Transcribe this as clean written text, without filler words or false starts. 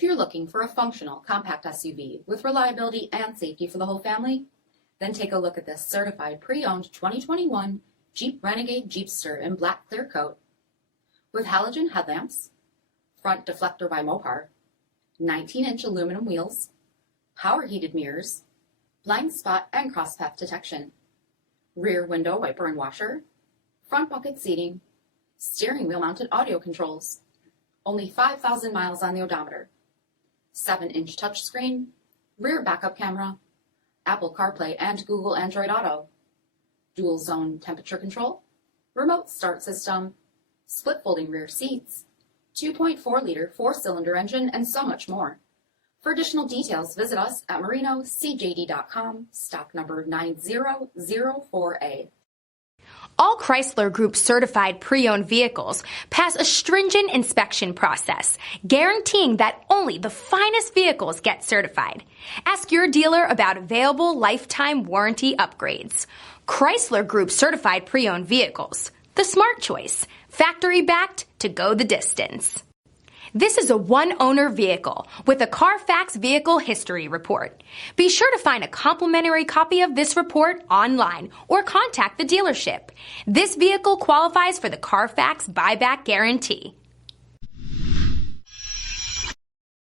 If you're looking for a functional compact SUV with reliability and safety for the whole family, then take a look at this certified pre-owned 2021 Jeep Renegade Jeepster in black clear coat with halogen headlamps, front deflector by MOPAR, 19-inch aluminum wheels, power heated mirrors, blind spot and crosspath detection, rear window wiper and washer, front bucket seating, steering wheel mounted audio controls, only 5,000 miles on the odometer, 7-inch touchscreen, rear backup camera, Apple CarPlay and Google Android Auto, dual zone temperature control, remote start system, split folding rear seats, 2.4-liter 4-cylinder engine, and so much more. For additional details, visit us at marinocjd.com, stock number 9004A. All Chrysler Group certified pre-owned vehicles pass a stringent inspection process, guaranteeing that only the finest vehicles get certified. Ask your dealer about available lifetime warranty upgrades. Chrysler Group certified pre-owned vehicles, the smart choice, factory backed to go the distance. This is a one-owner vehicle with a CARFAX vehicle history report. Be sure to find a complimentary copy of this report online or contact the dealership. This vehicle qualifies for the CARFAX buyback guarantee.